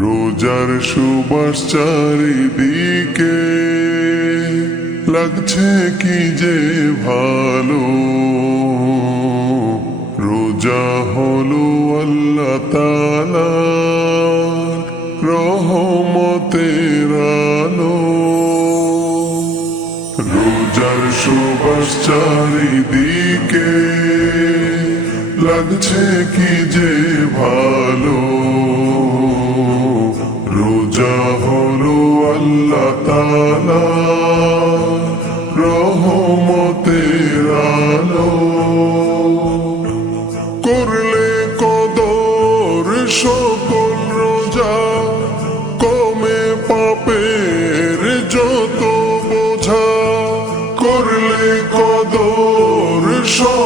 রোজার সুবাস চারিদিকে। রোজার লাগছে কি যে ভালো? রোজা হলো আল্লাহ রহমতের আলো। রোজার সুবাস চারিদিকে। লাগছে কি যে ভালো? রোজা হলো আল্লাহ তালা রহমতের আলো। করলে কদর সকল রোজা, কমে পাপের যত বোঝা। করলে কদর সকল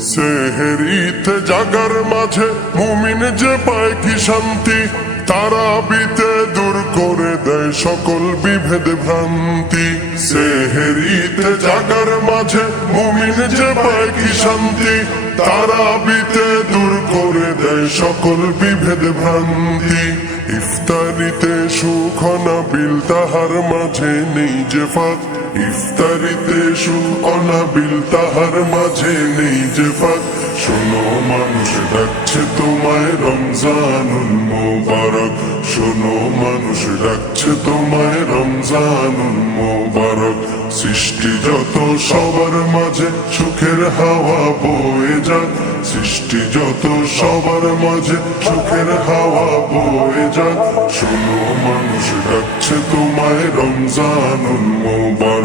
সেহেরিতে জাগার মাঝে মুমিন যে পায় কি শান্তি, তারা বিতে দূর করে দেয় সকল বিভেদ ভ্রান্তি। সেহেরিতে জাগার মাঝে মুমিন যে পায় কি শান্তি, তারা বিতে দূর করে দেয় সকল বিভেদ ভ্রান্তি। ইফতারিতে সুখ অনাবিল তাহার মাঝে নেই যে ফাঁক ইফতারিতে সুখ অনাবিল তাহার মাঝে নেই যে ফাঁক। শোনো, মানুষ ডাকছে তোমায় রমজানুল মোবারক। শোনো, মানুষ ডাকছে তোমায় রমজানুল মোবারক। সৃষ্টি যত সবার মাঝে, সুখের হাওয়া বয়ে যাক। সৃষ্টি যত সবার মাঝে, সুখের হাওয়া বয়ে যাক। শোনো, মানুষ ডাকছে তোমায় রমজানুল মোবারক।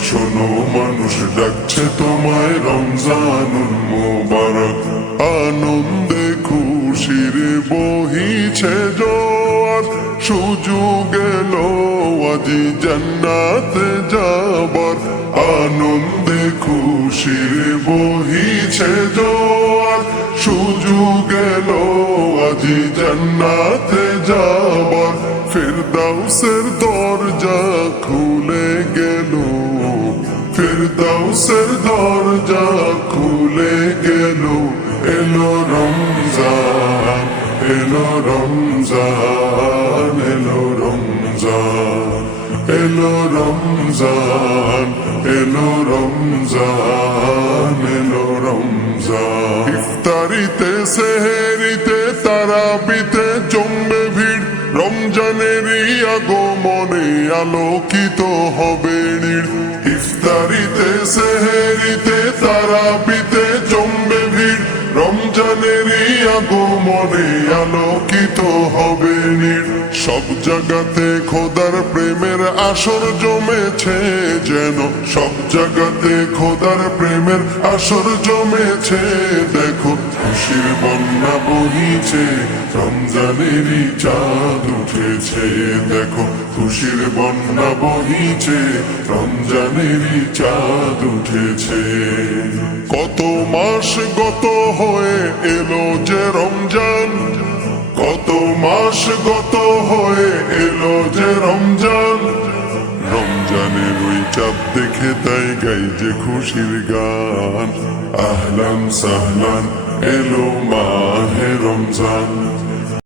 শোনো মানুষ, ডাকছে তোমায় রমজানুল মোবারক। আনন্দে খুশির বহিছে জোয়ার। সুযোগ এলো আজি জান্নাতে যাবার। আনন্দে খুশির বহিছে জোয়ার। সুযোগ এলো আজি জান্নাতে যাবার। ফিরদাউসের দরজা খুলে গেল ফিরদাউসের দরজা খুলে গেল। এলো রমজান এলো রমজান এলো রমজান এলো রমজান এলো রমজান এলো রমজান। ইফতারিতে, সেহেরিতে, তারাবিতে জমবে ভিড়। রমজানেরই আগমনে আলোকিত হবে ইফতারিতে সেহেরিতে তারাবিতে জমবে ভিড় রমজানেরই আগমনে আলোকিত হবে নীড় সব জায়গাতে খোদার প্রেমের আসর জমেছে যেন। সব জায়গাতে খোদার প্রেমের আসর জমেছে, দেখো। খুশির বন্যা বহিছে, রমজানেরই চাঁদ উঠেছে, দেখো। খুশির বন্যা বহিছে, রমজানেরই চাঁদ উঠেছে। কত মাস গত হয়ে এলো যে রমজান। কত মাস গত হয়ে এলো যে রমজান। রমজানের ওই চাপ দেখে তাই গাই যে খুশির গান। আহলান সাহলান, এলো মাহে রমজান।